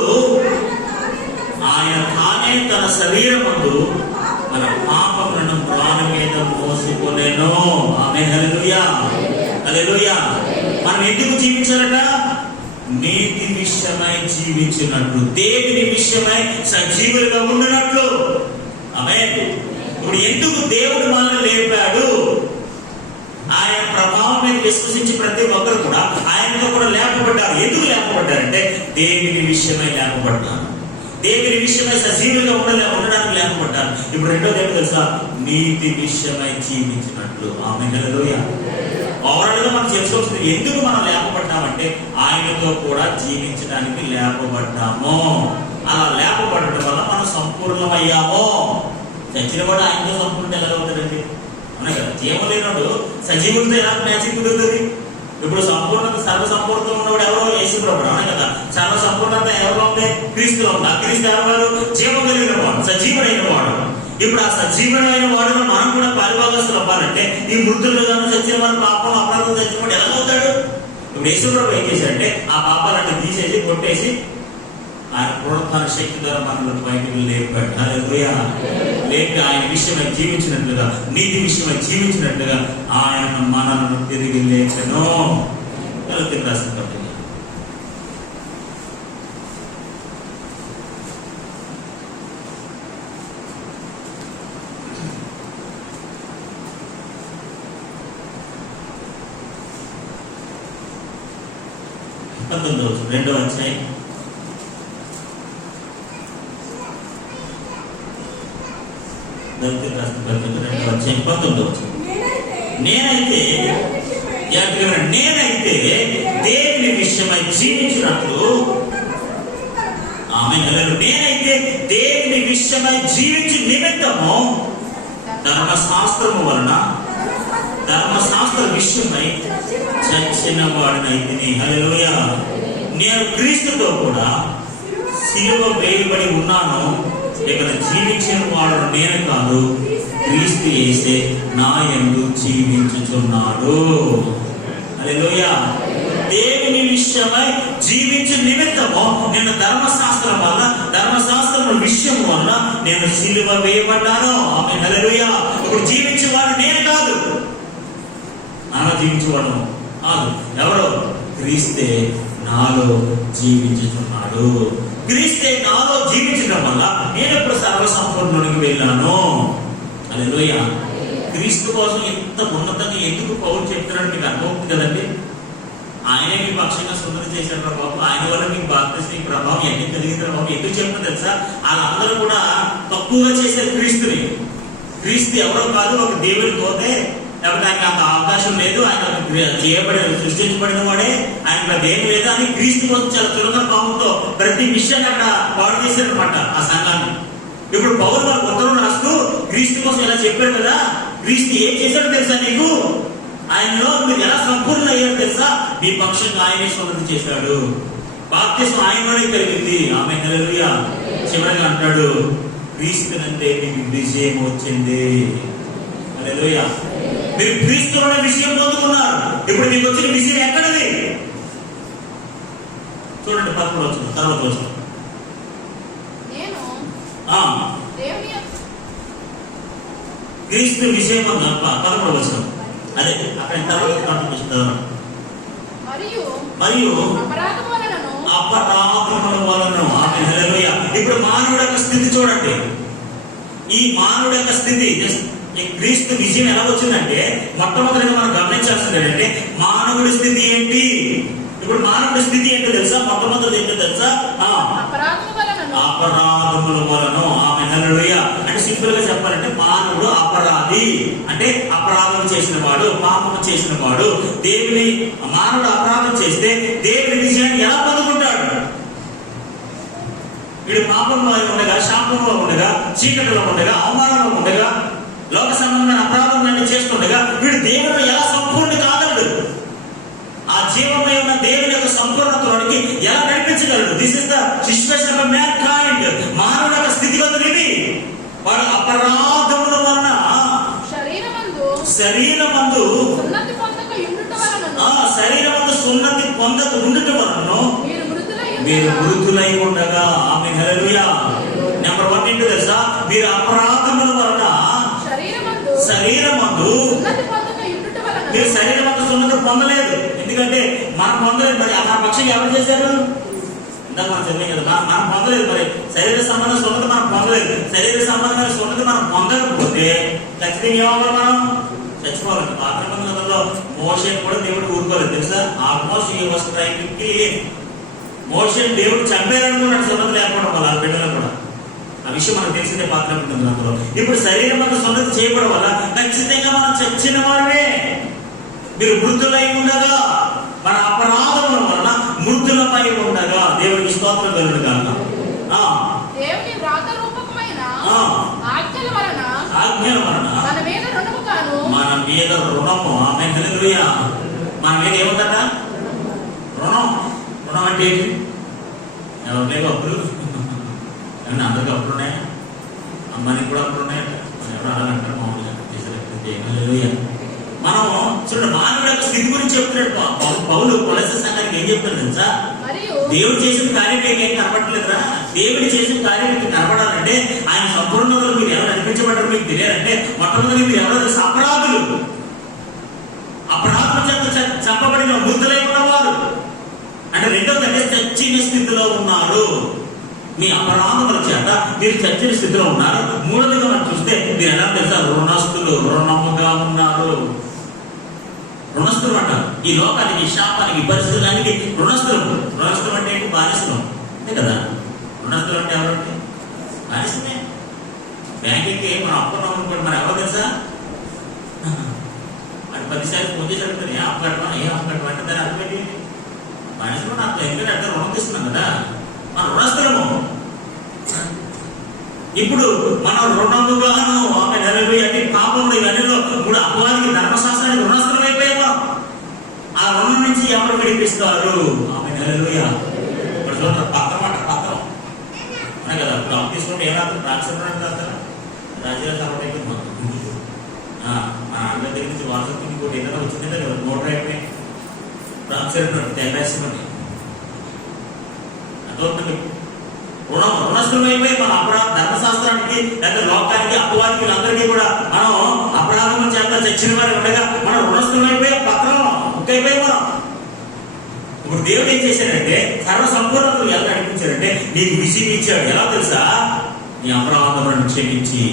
ఆయన తానే తన శరీరమందు మన పాపములను ప్రాణం మీద మోసుకొనెను. ఆమేన్. హల్లెలూయా, హల్లెలూయా. మనం ఎందుకు జీవించారట? నీతి విషయమై జీవించినట్లు, దేవుని విషయమై సజీవులుగా ఉండినట్లు. ఆమేన్. ఇప్పుడు ఎందుకు దేవుడు మనల్ని లేపాడు? ఆయన ప్రభావం మీద విశ్వసించి ప్రతి ఒక్కరు కూడా ఆయనతో కూడా లేపబడ్డారు. ఎందుకు లేపబడ్డారంటే దేవుని విషయమై లేపబడ్డారు. దేవుని విషయమై సజీవులుగా ఉండడానికి లేపబడ్డారు. ఇప్పుడు రెండోది ఏంటో తెలుసా? నీతి విషయమై జీవించినట్లు. ఆమేన్. హల్లెలూయా. ఓవరాల్ గా మనం తెలుసుకోవాల్సింది ఎందుకు మనం లేపబడ్డామంటే ఆయనతో కూడా జీవించడానికి లేపబడ్డాము. అలా లేపబడటం వల్ల మనం సంపూర్ణమయ్యాము. చచ్చిన కూడా ఆయనతో సంపూర్ణ ఎలా అవుతాడండి? అవునా కదా? జీవం లేనాడు సజీవులతో ఎలా మ్యాచింగ్ కుదురుతుంది? ఇప్పుడు సంపూర్ణత సర్వసంపూర్ణత ఉన్నవాడు ఎవరో యేసు ప్రభువు. అవునా కదా? సర్వసంపూర్ణత ఎవరో ఉంది? క్రీస్తులో ఉంది. ఆ క్రీస్తు ఎవరు? జీవం కలిగిన వాడు, సజీవుడైన వాడు. ఇప్పుడు ఆ సజీవుడైన వాడును మనం కూడా పారిభాగస్తులు అవ్వాలంటే ఈ మృతులు చచ్చిన వాడు పాపం అపరాధం చచ్చిన వాడు ఎలా అవుతాడు? ఇప్పుడు యేసు ప్రభువు ఏం చేశాడంటే ఆ పాపాలన్నీ తీసేసి కొట్టేసి ఆయన పునరుత్థాన శక్తి ద్వారా మనల్ని బయటకు లేపాడు. హల్లెలూయా. లేపి ఆయన విషయమై జీవించినట్లుగా, నీతి విషయమై జీవించినట్లుగా ఆయన మనల్ని తిరిగి లేచెను. గలతీయులకు రాసిన పత్రిక 19వ వచనం, 2వ అధ్యాయం 19వ వచనం. నేనైతే దేవుని విషయమై జీవించినట్లు, నేనైతే దేవుని విషయమై జీవించి నిమిత్తము ధర్మశాస్త్రము వలన ధర్మశాస్త్ర విషయమై చచ్చిన వాడినైతిని. హల్లెలూయా. నేను క్రీస్తుతో కూడా సిలువ వేయబడి ఉన్నాను. ఇక్కడ జీవించిన వాడు నేను కాదు, క్రీస్తు యేసే నా యందు జీవించుచున్నాడు. హల్లెలూయా. దేవుని విషయమై జీవించే నిమిత్తము నేను ధర్మశాస్త్రం వల్ల, ధర్మశాస్త్రం విషయం వల్ల నేను సిలువ వేయబడ్డాను. ఆమేన్. హల్లెలూయా. ఇప్పుడు జీవించేవాడు నేను కాదు, నాలో జీవించేవాడు కాదు. ఎవరో? క్రీస్తే నాలో జీవించుచున్నాడు. క్రీస్తే నాలో జీవించడం వల్ల నేను ఇప్పుడు సర్వసంపూర్ణునికి వెళ్ళాను. హల్లెలూయా. క్రీస్తు కోసం ఎంత ఉన్నతంగా ఎందుకు పౌలు చెప్తున్నాడు మీకు అర్థమవుతుంది కదండి. ఆయనే మీ పక్షంగా సుందరం చేశాడు ప్రభావం, ఆయన వల్ల మీకు బాప్తిస్మం ప్రభావం ఎన్ని కలిగిన ప్రభావం ఎందుకు చెప్పిన తెలుసా? వాళ్ళందరూ కూడా తక్కువగా చేశారు క్రీస్తుని. క్రీస్తు ఎవరో కాదు, ఒక దేవుడి తోతే, లేకపోతే ఆయనకి అంత అవకాశం లేదు, ఆయన సృష్టించబడిన వాడే, ఆయన దేని లేదు అని క్రీస్తు కోసం చాలా చులకన భావంతో ప్రతి విషయాన్ని అక్కడ పాడు చేశారు అనమాట ఆ సంఘాన్ని. ఇప్పుడు పౌలు వారు ఉత్తరం రాస్తూ క్రీస్తు కోసం ఇలా చెప్పాడు కదా, క్రీస్తు ఏం చేశాడో తెలుసా నీకు? ఆయనలో మీరు ఎలా సంపూర్ణ అయ్యారు తెలుసా? మీ పక్షంగా ఆయనే స్వంతం చేశాడు. బాప్తిస్మం ఆయనలోనే కలిగింది. ఆమేన్. హల్లెలూయా. చివరిగా అంటాడు, క్రీస్తునంటే మీకు విజయం వచ్చింది. హల్లెలూయా. మీరు క్రీస్తులోనే విజయం పొందుకున్నారు. ఇప్పుడు మీకు వచ్చిన విజయం ఎక్కడది? చూడండి 11వ వచనం, తర్వాత వచనం. క్రీస్తు విజయం 11వ వచనం. అదే అక్కడ తర్వాత కంటిన్యూషన్. మరియు అపరాధముల వలన. ఆమేన్. హల్లెలూయా. ఇప్పుడు మానవుడి యొక్క స్థితి చూడండి. ఈ మానవుడి యొక్క స్థితి, ఈ క్రీస్తు విజయం ఎలా వచ్చిందంటే మొట్టమొదటిగా మనం గమనించాల్సింది ఏంటంటే మానవుడి స్థితి ఏంటి? ఇప్పుడు మానవుడి స్థితి ఏంటో తెలుసా? మొట్టమొదటి ఏంటో తెలుసా? అపరాధముల వలన. ఆమేన్. హల్లెలూయా. అంటే సింపుల్ గా చెప్పాలంటే మానవుడు అపరాధి. అంటే అపరాధం చేసిన వాడు, పాపం చేసిన వాడు, దేవుని మానవుడు అపరాధం చేస్తే దేవుని విజయాన్ని ఎలా పొందుకుంటాడు? వీడు పాపంలో ఉండగా, శాపంలో ఉండగా, చీకటిలో ఉండగా, అవమానంలో ఉండగా, లోక సంబంధమైన అపరాధం చేస్తుండగా వీడు దేవుడు ఎలా సంపూర్ణ కాగలడు? ఆ జీవమై ఉన్న దేవుని యొక్క సంపూర్ణతలోనికి ఎలా నడిపించగలడు? This is the situation of man kind. మానవుడి యొక్క స్థితిగతులు ఇవి. వాడు అపరాధముల వలన శరీరమందు సున్నతి పొందక ఉండుట వలనను శరీరమందు సున్నతి పొందక ఉండుట వలన మీరు మృతులై ఉండగా. ఆమేన్, హల్లెలూయా. నెంబర్ 1 ఏంటో తెలుసా? మీరు అపరాధముల వలన శరీరమందు మీరు శరీరమందు సున్నతి పొందలేదు. ఎందుకంటే మనం పొందలేదు. మరి ఆ పక్షంగా ఎవరు చేశారు? ఇందాక మనం చెప్పాం కదా, మనం పొందలేదు. మరి శరీర సంబంధం సున్నతి మనం పొందలేదు. శరీర సంబంధమైన సున్నతి మనం పొందకపోతే ఖచ్చితంగా ఏమవ్వాలి? మనం చచ్చిపోవాలి. పాత నిబంధనలో మోషే కూడా దేవుడు ఊరుకోలేదు తెలుసా? ఆల్మోస్ట్ ఈ వస్తాయి. మోషే దేవుడు చంపేయాలనుకున్నాడు సున్నతి లేకపోవడం వల్ల ఆ బిడ్డలు కూడా. ఆ విషయం మనకు తెలిసిందే పాత నిబంధనలో. ఇప్పుడు శరీరం అంతా సున్నతి చేయడం వల్ల ఖచ్చితంగా మనం చచ్చిన వారినే. మీరు మృతులై ఉండగా, మన అపరాధముల వలన మృతులపై ఉండగా. దేవుడికి స్తోత్రం కలుగును గాక. దేవుని వ్రాత రూపకమైన ఆజ్ఞల వలన మన మీద రుణము. ఆమేన్, హల్లెలూయా. మన మీద ఏముందట? రుణం. రుణం అంటే ఏంటి? ఎవరికైనా అప్పులు? ఏమన్నా అందరికీ అప్పులు ఉన్నాయా? అమ్మానికి కూడా అప్పులు ఉన్నాయట. ఎవరు అలాగంటారు మామూలుగా. హల్లెలూయా. మనం చూడండి, మానవుడి యొక్క స్థితి గురించి చెప్తున్నాడు పౌలు కొలస్సీ సంఘానికి. ఏం చెప్తాడు తెలుసా? దేవుడు చేసిన కార్యం ఏం కనపడలేదురా? దేవుడు చేసిన కార్యం మీకు కనపడాలంటే ఆయన సంపూర్ణతలో మీరు ఎవరు నడిపించబడ్డారు మీకు తెలియాలంటే మొట్టమొదటి మీరు ఎవరో తెలుసు? అపరాధులు. అపరాధుల చేత చంపబడిన మృతులై ఉన్నవారు. అంటే రెండవది అంటే చచ్చిన స్థితిలో ఉన్నారు. మీ అపరాధముల చేత మీరు చచ్చిన స్థితిలో ఉన్నారు. మూడోదిగా మనం చూస్తే మీరు ఎలా తెలుసా? రుణస్తులు, రుణముగా ఉన్నారు. రుణస్తులు అంటారు. ఈ లోకానికి, శాపానికి, పరిస్థితులకి రుణస్తులు. రుణస్తులు అంటే ఏంటి? బానిసలు. అంతే కదా. రుణస్తులు అంటే ఎవరంటే బానిసమే. బ్యాంకుకి మనం అప్పున్నాం అనుకోండి, మరి ఎవరు తెలుసా? అది 10 సార్లు ఫోన్ చేసి అడుగుతారు, ఏ అప్పు కట్టమా, ఏ అప్పు కట్టమా అంటే దాన్ని అర్థం ఏంటి? బానిసలు నాకు ఎందుకంటే అర్థం రుణం తీసుకున్నాం కదా, మన రుణస్తులము. ఇప్పుడు మనం రుణముగాను ఆమె నెలవి అంటే పాపంలో ఇవన్నీలో ఇప్పుడు అపవాదికి, ధర్మశాస్త్రానికి రుణస్తులం అయిపోయామా? ఆ రుణం నుంచి ఎవరు విడిపిస్తారు? ఆమె నెలలుయా. ఇప్పుడు చూడండి, పత్రం అంట, పత్రం అనే కదా. ఇప్పుడు అప్పు తీసుకుంటే ఏమాత్రం రాజ్యం రాస్తారా? రాజ్యాలు కాబట్టి మన ఆంధ్ర దగ్గర నుంచి వారసత్వం ఇంకోటి ఏదైనా వచ్చిందంటే కదా, మోటార్ అయిపోయి రాజ్యం తెగేసినట్టు అదొకటి. రుణస్తులం అయిపోయి మన అపరాధ ధర్మశాస్త్రానికి లేదా లోకానికి, అపవాదికి, వీళ్ళందరికీ కూడా మనం అపరాధం చేత చచ్చిన వారి ఉండగా మనం రుణస్తులం అయిపోయి పత్రం అయిపోయి మనం. ఇప్పుడు దేవుడు ఏం చేశాడంటే సర్వ సంపూర్ణతలు ఎలా నడిపించాడంటే నీకు విజయం ఇచ్చాడు. ఎలా తెలుసా? నీ అపరాధములను క్షమించి.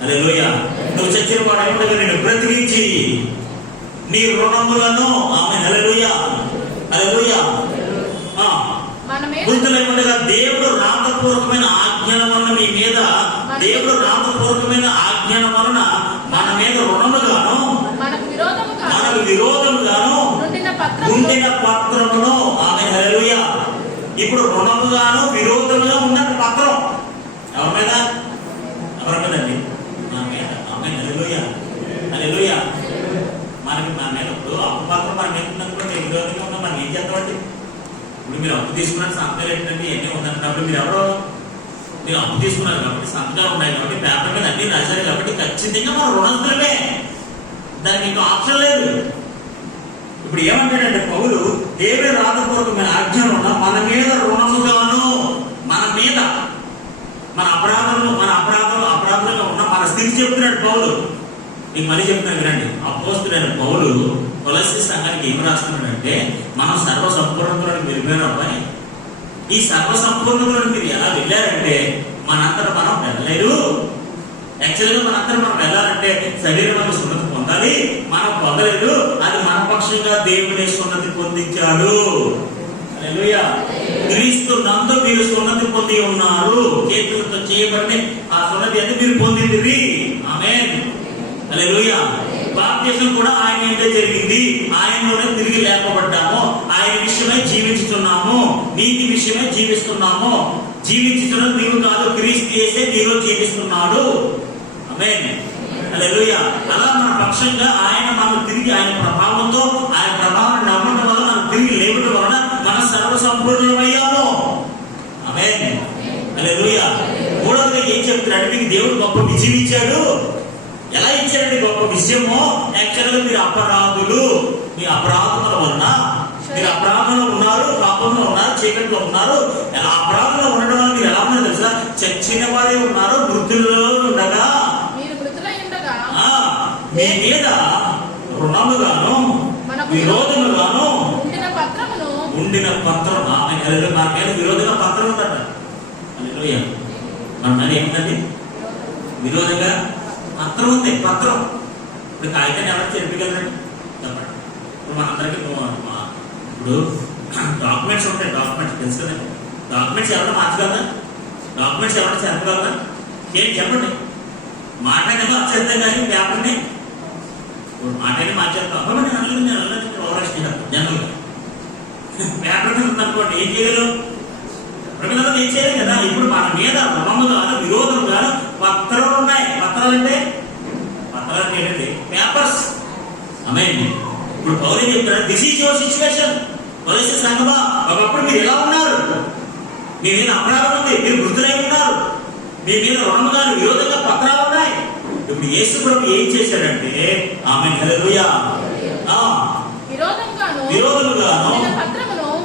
హల్లెలూయా. నువ్వు చచ్చిన వాడు ఉండగా నేను బ్రతికించి నీ రుణములను. ఆమె హల్లెలూయా, హల్లెలూయా. మృతులై ఉండగా దేవుడు రాతపూర్వకమైన ఆజ్ఞల వలన మీ మీద, దేవుడు రాతపూర్వకమైన ఆజ్ఞల వలన మన మీద రుణముగాను మనకు విరోధముగాను ఉండిన పత్రమును. ఆమె హల్లెలూయా. ఇప్పుడు రుణముగాను విరోధముగా ఉన్న పత్రం ఎవరి మీద? ఎవరి మీదండి? మన మీద. ఆమె హల్లెలూయా, హల్లెలూయా. మనకి మన మీద ఇప్పుడు అప్పు పత్రం మన మీద ఉందనుకోండి, విరోధంగా ఉన్నా మనం ఏం చేస్తామండి? ఇప్పుడు మీరు అప్పు తీసుకున్న సంతకాలు ఏంటంటే ఎన్ని ఉందన్నప్పుడు మీరు ఎవరో మీరు అప్పు తీసుకున్నారు కాబట్టి సంతకాలు ఉన్నాయి కాబట్టి పేపర్ మీద అన్ని రాశారు కాబట్టి ఖచ్చితంగా మన రుణస్తులమే. దానికి ఇంకా ఆప్షన్ లేదు. ఇప్పుడు ఏమంటాడంటే పౌలు, దేవుని రాతపూర్వకమైన ఆజ్ఞలు ఉన్న మన మీద రుణముగాను, మన మీద మన అపరాధంగా ఉన్న మన స్థితి చెప్తున్నాడు పౌలు. మీకు మళ్ళీ చెప్తున్నాను వినండి. అపోస్తులైన పౌలు కొలస్సీ సంఘానికి ఏం రాస్తున్నాడంటే మనం సర్వ సంపూర్ణతలోకి మీరు వెళ్ళారబ్బాయి. ఈ సర్వ సంపూర్ణతలోకి మీరు ఎలా వెళ్ళారంటే మనంతటా మనం వెళ్ళలేరు. యాక్చువల్గా మనందరం మనం వెళ్ళాలంటే శరీరంలో సున్నతి పొందాలి. మనం పొందలేదు. అది మన పక్షంగా దేవుడే సున్నతి పొందించాడు. హల్లెలూయా. క్రీస్తు నందు మీరు సున్నతి పొంది ఉన్నారు. చేతులతో చేయబడిన ఆ సున్నతి అంటే మీరు పొందింది. ఆమేన్. హల్లెలూయా. బాప్తిసం కూడా ఆయన ఏంటో జరిగింది, ఆయనలోనే తిరిగి లేపబడ్డాము, ఆయన విషయమై జీవించుతున్నాము, నీతి విషయమై జీవిస్తున్నాము. జీవించుతున్నది నీవు కాదు, క్రీస్తు యేసే నీలో జీవిస్తున్నాడు. ఆమేన్. హల్లెలూయా. అలా మన పక్షంగా ఆయన మనం తిరిగి ఆయన ప్రభావంతో, ఆయన ప్రభావాన్ని నమ్మడం వల్ల మనం తిరిగి లేవడం వలన మన సర్వ సంపూర్ణమయ్యాము. ఆమేన్. హల్లెలూయా. మూడవది ఏం చెప్తున్నాడు, మీకు దేవుడు గొప్ప విజయం ఇచ్చాడు. ఎలా ఇచ్చాడండి గొప్ప విషయమో, యాక్చువల్గా మీరు అపరాధులు, మీ అపరాధముల వలన మీరు అపరాధంలో ఉన్నారు, పాపంలో ఉన్నారు, చీకట్లో ఉన్నారు. అపరాధంలో ఉండడం వల్ల మీరు ఎలా ఉన్నారు తెలుసా, చచ్చిన వారే ఉన్నారు, మృతులలో ఉండగా మీ మీద రుణముగాను విరోధముగాను ఉండిన పత్రం. మన మీద విరోధంగా పత్రం ఉందట. మన మీద ఏమిటండి విరోధంగా పత్రం ఉంది. పత్రం ఇప్పుడు కాగితాన్ని ఎవరు చెరిపగలరండి చెప్పండి. ఇప్పుడు మనందరికీ ఇప్పుడు డాక్యుమెంట్స్ ఉంటాయి, డాక్యుమెంట్స్ తెలుసు కదండి. డాక్యుమెంట్స్ ఎవరైనా మార్చగలరా, డాక్యుమెంట్స్ ఎవరైనా చెరపగలరా? ఏం చెప్పండి. మాటనేమో వచ్చేద్దాం కానీ పేపర్ని మాటనే మార్చేస్తాం. జనరల్గా పేపర్ ఉందనుకోండి, ఏం చేయగలరు? ప్రజలంతా ఏం చేయలేదు కదా. ఇప్పుడు మన మీద రుణముగాను విరోధముగాను పత్రాలు ఉన్నాయి. పత్రాలు అంటే ఏంటండి? పేపర్స్. ఆమేన్. ఇప్పుడు పౌలు చెప్తాడు, దిస్ ఈజ్ యువర్ సిచ్యువేషన్. పౌలు సంగమా, ఒకప్పుడు మీరు ఎలా ఉన్నారు, మీ మీద అపరాధం ఉంది, మీరు మృతులై ఉన్నారు, మీ మీద రుణముగాను విరోధంగా పత్రాలు ఉన్నాయి. ఇప్పుడు యేసు ప్రభు ఏం చేశాడంటే, ఆమేన్ హల్లెలూయా, విరోధముగాను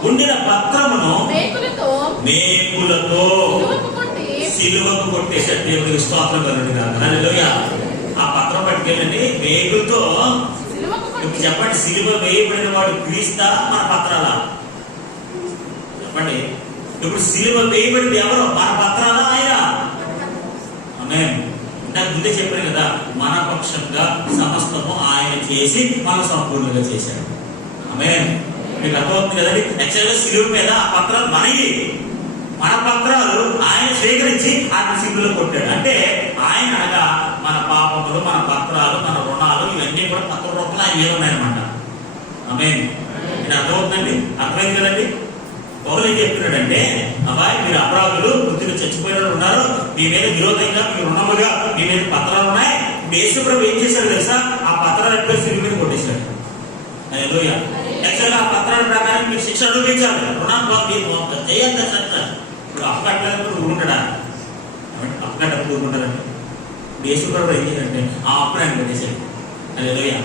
ఉండిన పత్రమును మేకులతో సిలువకు కొట్టేశాడు. దేవునికి స్తోత్రం కలుగునుగా. హల్లెలూయా. ఆ పత్రం పట్టుకెళ్ళండి, మేకులతో. ఇప్పుడు చెప్పండి, సిలువ వేయబడిన వాడు క్రీస్తా మన పత్రాలా? చెప్పండి. ఇప్పుడు సిలువ వేయబడింది ఎవరు? మన పత్రాలా ఆయన? ఆమేన్. నాకు ముందే చెప్పాను కదా, మన పక్షంగా సమస్తము ఆయన చేసి మన సంపూర్ణంగా చేశాడు. ఆమేన్. మీకు అర్థమవుతుంది కదండి. యాక్చువల్గా సిలువ మీద ఆ పత్రాలు మనవి, మన పత్రాలు ఆయన స్వీకరించి ఆయన సిలువలో కొట్టాడు. అంటే ఆయన అనగా మన పాపములు, మన పత్రాలు, మన రుణాలు ఇవన్నీ కూడా పత్ర రూపంలో ఆయన మీద ఉన్నాయన్నమాట. ఆమేన్. ఇది అర్థమవుతుందండి, అర్థమైంది కదండి. పౌలు ఏం చెప్తున్నాడంటే, అబ్బాయి మీరు అపరాధులు, మృతులు చచ్చిపోయిన ఉన్నారు, మీ మీద విరోధంగా, మీ రుణముగా మీ మీద పత్రాలు ఉన్నాయి. యేసు ప్రభు ఏం చేశాడు తెలుసా, ఆ పత్రాలు ఎప్పుడు సిలువ మీద కొట్టేశాడు. హల్లెలూయా. యాక్చువల్గా ఆ పత్రాల ప్రకారం మీరు శిక్ష అనుభవించాలి, రుణాలు మీరు చేయాలి. ఇప్పుడు అప్పకట్టప్పుడు ఊరుకుంటాడా? అప్పకట్టప్పుడు ఊరుకుంటారండి. యేసు ప్రభు ఏం చేశాడంటే ఆ అప్పుడు ఆయన కొట్టేశాడు. హల్లెలూయా.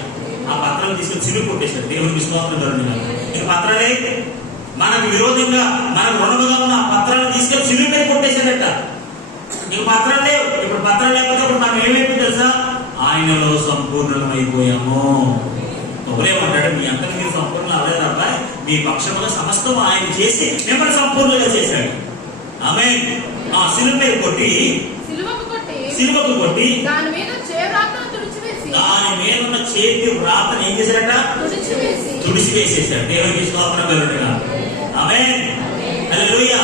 ఆ పత్రాలు తీసుకొని సిలువ కొట్టేశాడు. దేవునికి విశ్వాసం కలుగునుగా. ఈ పత్రాలే మనకు విరోధంగా, మనకు రుణముగా ఉన్న ఆ పత్రాలను తీసుకొని సిలువ మీద కొట్టేశాడట. నీకు పత్రాలు లేవు. ఇప్పుడు పత్రాలు లేకపోతే ఇప్పుడు మనం ఏమైపోయింది తెలుసా, ఆయనలో సంపూర్ణమైపోయాము. ఒకరేమంటాడు, మీ అంతకు మీరు సంపూర్ణ అవ్వలేదు అబ్బాయి, మీ పక్షముగా సమస్తం ఆయన చేసి మిమ్మల్ని సంపూర్ణంగా చేశాడు. ఆమేన్. ఆ సిలువ మీద కొట్టి, సిలువకు కొట్టి దాని మీద ఉన్న చేతి వ్రాతను ఏం చేశాడట? తుడిచివేసేశాడు. దేవునికి స్తోత్రం కలుగునుగా. ఆమేన్. హల్లెలూయా.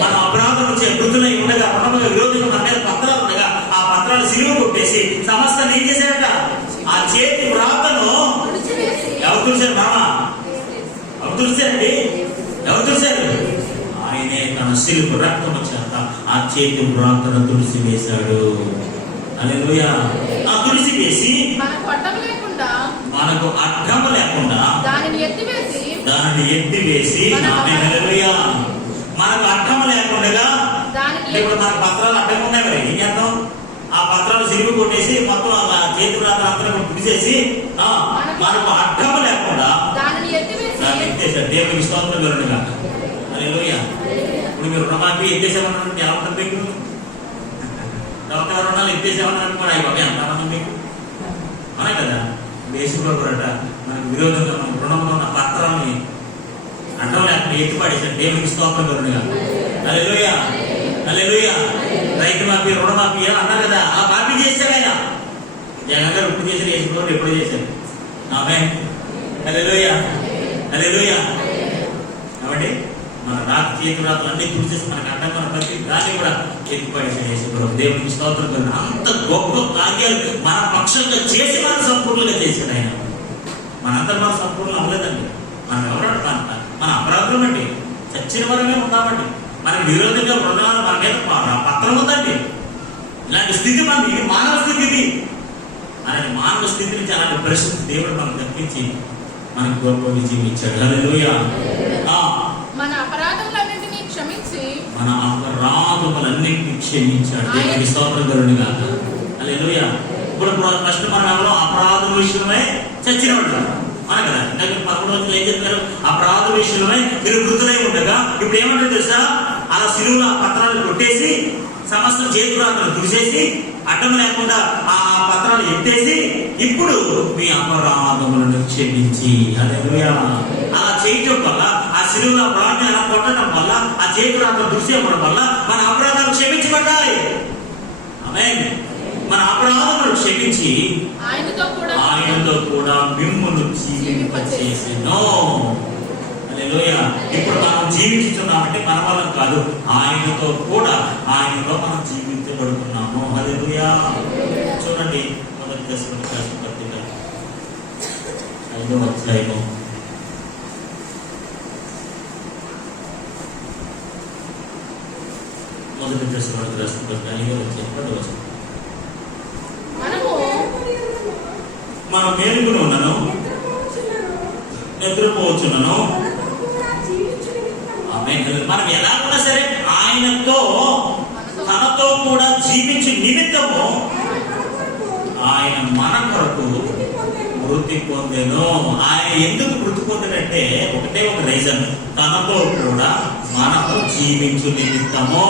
మన అపరాధం వచ్చే మృతులై ఉండగా, రుణముగా విరోధంగా మన మీద పత్రాలు ఉండగా, ఆ పత్రాలు సిలువ కొట్టేసి సమస్తాన్ని ఏం చేశాడట? ఆ చేతి వ్రాతను ఎవరు చూశారు? మామా ఎవరు చూశారండి? ఎవరు చూశారు? ఆయనే తన సిలువ రక్తం చేత ఆ చేతి వ్రాతను తుడిచివేశాడు. హల్లెలూయా. ఆ తుడిచివేసి మనకు అడ్డము లేకుండా దానిని ఎత్తివేసి, హల్లెలూయా, మనకు అడ్డము లేకుండా. ఇప్పుడు మన పత్రాలు అడ్డంగా ఉన్నాయి కదా, ఏం చేద్దాం? ఆ పత్రాలు సిలువ కొట్టేసి మొత్తం ఆ చేతి వ్రాతలు అందరూ పిలిచేసి మనకు అడ్డము లేకుండా దాన్ని ఎత్తేసాడు. దేవునికి స్తోత్రం కలుగునుగా. హల్లెలూయా. ఇప్పుడు మీరు రుణమాఫీ ఎత్తేసామన్నారంటే ఎలా ఉంటుంది మీకు? దొంగ రుణాలు ఎత్తేసామన్నారు కూడా అయిపోయి అంటామన్నా మీకు అనే కదా. దేశంలో కూడా మనకు విరోధంగా మన రుణంలో ఉన్న పత్రాన్ని అడ్డం లేకుండా ఎత్తిపడేసాడు. దేవునికి స్తోత్రం కలుగునుగా. హల్లెలూయా. హల్లెలూయా. రైతు మాఫీ, రుణమాఫీ అన్నారు కదా, ఆ మాఫీ చేశాడు ఆయన. జగన్ గారు ఇప్పుడు చేశారు, యేసు ఎప్పుడు చేశారు. ఆమేన్. హల్లెలూయా. హల్లెలూయా. కాబట్టి మన రాత్రి చేతి రాత్రులు అన్ని చూసేసి మనకు అడ్డం మన ప్రతి దాన్ని కూడా ఎత్తిపడేసాడు యేసు ప్రభు. దేవునికి స్తోత్రం కలుగును. అంత గొప్ప కార్యాలు మన పక్షంగా చేసి మన సంపూర్ణంగా చేశాడు ఆయన. మనందరూ మన సంపూర్ణం అవ్వలేదండి. మనం ఎవరు మన అపరాధం అండి, చచ్చిన వరమే ఉన్నామండి. మన విరోధంగా మృగాలు మన మీద పత్రం ఉందండి. ఇలాంటి స్థితి మనది, ఇది మానవ స్థితి. ఇది అలాంటి మానవ స్థితి నుంచి అలాంటి పరిస్థితి దేవుడు మనకు తప్పించి మనకు గొప్ప విజయం ఇచ్చాడు. హల్లెలూయా. మన అపరాధములన్నింటినీ క్షమించి మన అపరాధములన్నింటినీ క్షమించాడు. దేవునికి స్తోత్రం కలుగును గాక. హల్లెలూయా. ఇప్పుడు ఫస్ట్ మనం ఎవరో అపరాధం విషయమై చచ్చినవాడు మన కదా. ఇందాక 11 రోజులు ఏం చెప్పారు? అపరాధ విషయమై మీరు మృతులై ఉండగా ఇప్పుడు ఏమంటారు తెలుసా? అలా సిలువలో ఆ పత్రాలు కొట్టేసి సమస్త చేతురాతను తుడిచేసి అడ్డం లేకుండా ఆ పత్రాలు ఎత్తేసి ఇప్పుడు మీ అపరాధములను క్షమించి. హల్లెలూయా. అలా చేయటం వల్ల, ఆ సిలువలో ప్రాణాన్ని అలా కొట్టడం వల్ల, ఆ చేతురాతను తుడిచేయడం వల్ల మన అపరాధాలు క్షమించబడ్డాయి. ఆమేన్. మన అపరాధములను క్షమించి ఆయనతో కూడా మిమ్మును జీవింపచేసెను. హల్లెలూయా. ఇప్పుడు మనం జీవించుతున్నామంటే మన వల్ల కాదు, ఆయనతో మనం జీవించబడుతున్నాము. హల్లెలూయా. చూడండి, 1 తెస్సలోనికీయులకు పత్రిక 5వ అధ్యాయము 1 తెస్సలోనికీయులకు పత్రిక 5వ అధ్యాయం 10వ వచనం. మనం మేలుకుని ఉన్నాను, నిద్రపోవచ్చున్నాను. మనం ఎలా ఉన్నా సరే తనతో కూడా జీవించు నిమిత్తము ఆయన మన కొరకు మృతి పొందెను. ఆయన ఎందుకు మృతి పొందాడంటే ఒకటే ఒక రీజన్, తనతో కూడా మనము జీవించు నిమిత్తము.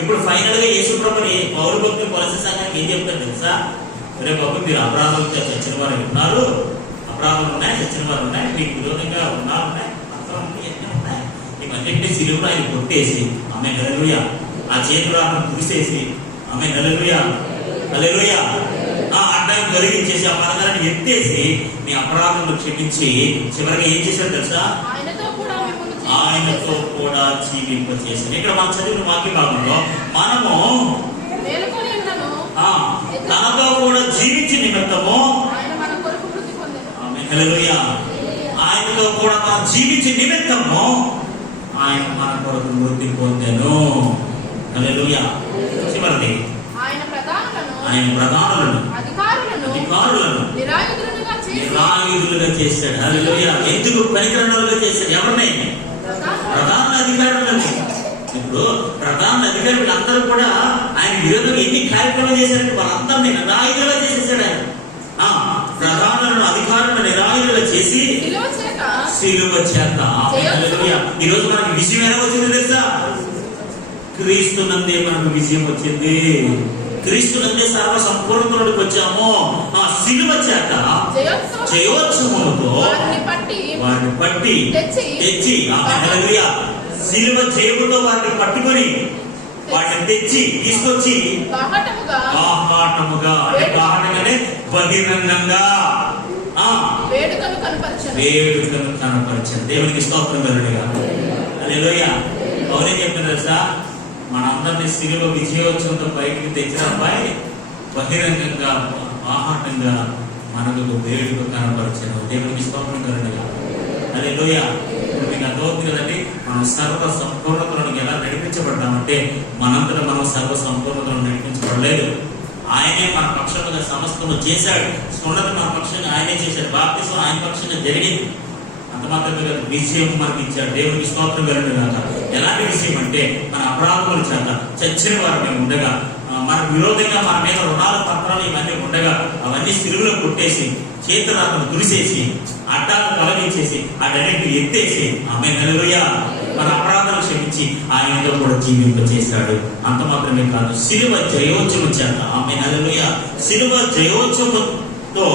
ఇప్పుడు ఫైనల్ గా యేసు ప్రభుని పౌరు భక్తులు కొలసీ సంఘానికి ఏం చెప్తారు తెలుసా? రే బాబు, మీరు అపరాధంతో చచ్చిన వారు ఉన్నారు, అపరాధాలు ఉన్నాయి, చచ్చిన వారు ఉన్నాయి, మీకు విరోధంగా ఉన్నాయి, పత్రం ఉంది, ఎన్ని ఉన్నాయి, ఇవన్నింటినీ సిలువలో ఆయన కొట్టేసి ఆమె హల్లెలూయా, ఆ చేతురాలను తుడిసేసి ఆమె హల్లెలూయా, హల్లెలూయా, ఆ అడ్డాన్ని తొలగించేసి ఆ పరదాన్ని ఎత్తేసి మీ అపరాధములు క్షమించి చివరికి ఏం చేశారు తెలుసా? ఆయనతో కూడా జీవింపచేసాను. ఇక్కడ మనం చదివిన వాక్య భాగంలో మనము తనతో కూడా జీవించి నిమిత్తము హల్లెలూయా, ఆయనతో కూడా మనం జీవించి నిమిత్తము ఆయన మన కొరకు మృతి పొందెను. హల్లెలూయా. చివరిది ఆయన ప్రధానులను అధికారులను నిరాయుధులుగా చేశాడు. హల్లెలూయా. ఎందుకు పనికిరానులుగా చేశాడు? ఎవరిని? ప్రధాన అధికారులని. ఇప్పుడు ప్రధాన అధికారులు అందరూ కూడా ఆయన విరోధంగా ఎన్ని కార్యక్రమాలు చేశారంటే వాళ్ళందరినీ నిరాయుధులుగా చేసేసాడు ఆయన. ప్రధానులను అధికారులను నిరాయుధులుగా చేసి సిలువ చేత. ఈ రోజు మనకి విజయం ఎలా వచ్చింది తెలుసా? క్రీస్తునందే మనకు విజయం వచ్చింది. క్రీస్తునందే సర్వ సంపూర్ణతలోకి వచ్చాము. ఆ సిలువ చేత జయోత్సవముతో వారిని పట్టి తెచ్చి హల్లెలూయా, సిలువ జయముతో వారిని పట్టుకొని వాటిని తెచ్చి తీసుకొచ్చి బాహాటముగా అంటే బాహాటంగానే బహిరంగంగా వేడుకను కనపరిచారు. దేవునికి స్తోత్రం కలుగునుగా. హల్లెలూయా. అవునే చెప్పారు తెలుసా? మనందరినీ సిలువ విజయోత్సవంతో బయటికి తెచ్చిన అబ్బాయి బహిరంగంగా బాహాటంగా మనకు వేడుక కనపరిచారు. దేవునికి స్తోత్రం కలుగునుగా. హల్లెలూయా. మీకు అర్థమవుతుంది కదండి, మనం సర్వ సంపూర్ణతలను ఎలా నడిపించబడ్డామంటే మనంతటా మనం సర్వ సంపూర్ణతలను నడిపించబడలేదు. ఆయనే మన పక్షంగా సమస్తము చేశాడు. సున్నతి మన పక్షంగా ఆయనే చేశాడు. బాప్తిసం ఆయన పక్షంగా జరిగింది. అంత మాత్రమే కాదు, విజయం మనకి ఇచ్చాడు. దేవునికి స్తోత్రం కలుగును గాక. ఎలాంటి విషయం అంటే మన అపరాధముల చేత చచ్చిన వారు మేము ఉండగా, మన విరోధంగా మన మీద రుణాలు పత్రాలు ఇవన్నీ ఉండగా అవన్నీ సిలువలో కొట్టేసి చేతురాతను తుడిసేసి అడ్డాలను తొలగించేసి అటన్నింటిని ఎత్తేసి ఆమె హల్లెలూయా మన అపరాధాలు క్షమించి ఆయనతో కూడా జీవింపచేశాడు. అంత మాత్రమే కాదు, సిలువ జయోత్సవం చేత ఆమె హల్లెలూయా, సిలువ జయోత్సవంతో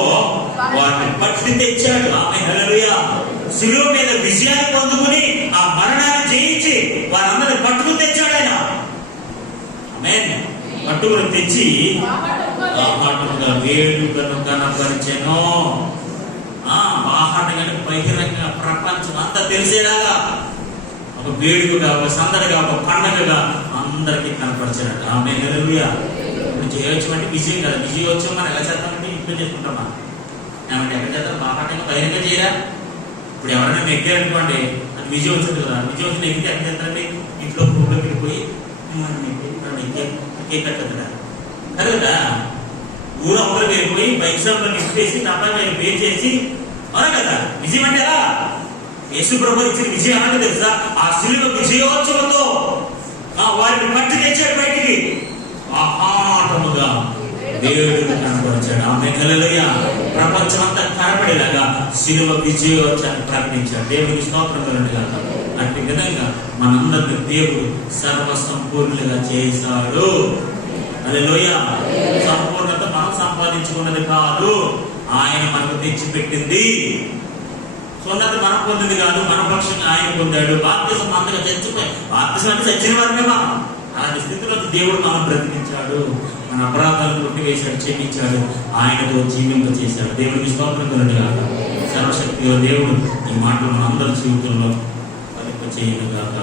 వాటిని పట్టి తెచ్చాడు. ఆమె హల్లెలూయా. సిలువ మీద విజయాన్ని పొందుకుని ఆ మరణాన్ని జయించి వారందరిని పట్టుకుని తెచ్చాడు ఆయన. ఆమేన్. పట్టుకుని తెచ్చి బాహాటముగా వేడుకను కనపరిచెను. బాహాటంగా బహిరంగ ప్రపంచం అంతా తెలిసేలాగా ఒక వేడుకగా, ఒక సందడిగా, ఒక పండగగా అందరికీ కనపరిచారట. ఆమేన్ హల్లెలూయా. ఇప్పుడు జయోత్సవం అంటే విజయం కాదు. విజయోత్సవం మనం ఎలా చేస్తామంటే ఇంట్లో చేసుకుంటామా? ఏమంటే ఎక్కడ చేస్తారు? బాగా బహిరంగ చేయరా? ఇప్పుడు ఎవరైనా ఎక్కారనుకోండి, అది విజయోత్సవం కదా. విజయోత్సవం ఎక్కితే ఎక్కడ చేస్తారంటే ఇంట్లో రూమ్లో వెళ్ళిపోయి మనం కేక్ కట్టదా కదా. ఊరు అందరూ వెళ్ళిపోయి బైక్ షాప్లో నింపేసి డబ్బా పే చేసి అవునా కదా. విజయం అంటే ఎలా? యేసు ప్రభు ఇచ్చిన విజయం అంటే తెలుసా? ఆ శిలువ విజయోత్సవంతో వారిని పట్టి తెచ్చాడు బయటికి. ఆహాటముగా దేవుడు కనపరిచాడు. ఆమేన్ హల్లెలూయా. ప్రపంచం అంతా కనపడేలాగా శిలువ విజయోత్సవాన్ని ప్రకటించాడు. దేవునికి స్తోత్రం కలుగుగాక. అట్టి విధంగా మనందరినీ దేవుడు సర్వ సంపూర్ణులుగా చేశాడు. హల్లెలూయా. సంపూర్ణత మనం సంపాదించుకున్నది కాదు, ఆయన మనకు తెచ్చిపెట్టింది. సున్నతి మనం పొందింది కాదు, మన పక్షంగా ఆయన పొందాడు. బాప్తిసం అంతగా చచ్చిపోయి, బాప్తిసం అంటే చచ్చిన వారినే మనం. అలాంటి స్థితిలో దేవుడు మనం బ్రతికించాడు, మన అపరాధాలను కొట్టివేశాడు, క్షమించాడు, ఆయనతో జీవింప చేశాడు. దేవుడికి స్తోత్రం కలుగుగాక. సర్వశక్తిగా దేవుడు ఈ మాటలు మన అందరి జీవితంలో చేయను గాక.